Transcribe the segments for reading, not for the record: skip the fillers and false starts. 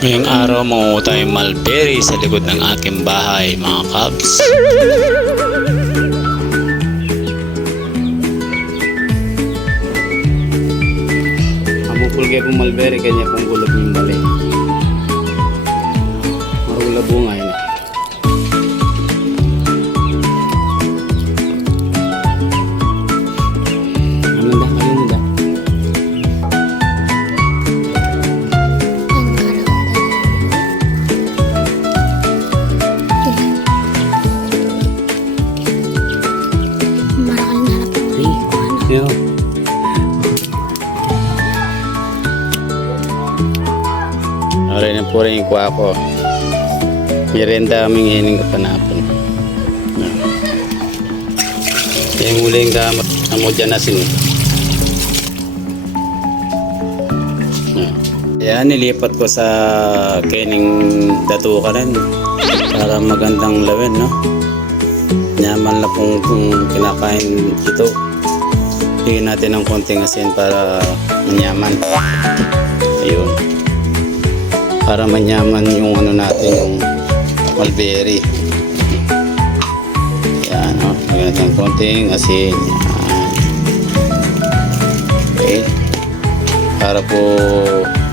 Ngayong araw mangunguha tayong mulberry sa likod ng aking bahay, mga kabs. Amupulgay pong mulberry, kanya pong gulog ng balay. Marula bunga yun. Alay na po rin yung kuha ko. Mirenda kaming hining kapanapon. Yung huling kamot amo dyan na sin. Ayan, nilipat ko sa kening datukaran para magandang lawin, no? Nyaman na pong kinakain ito. Bigyan natin ng konting asin para manyaman. Ayun. Para manyaman yung ano natin, yung mulberry. Yan, o. Bigyan natin ng konting asin. Yan. Okay. Para po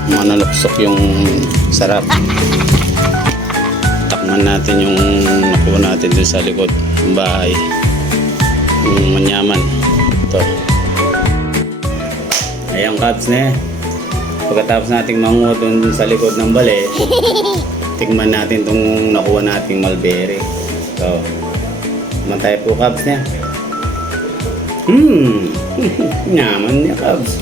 manuluksok yung sarap. Takman natin yung nakuha natin dun sa likod ng bahay. Yung manyaman. Ito. Ayan, kabs na eh. Pagkatapos nating manguha dun sa likod ng bale, tingnan natin itong nakuha nating mulberry. So, naman tayo po, kabs na. Naman niya, kabs.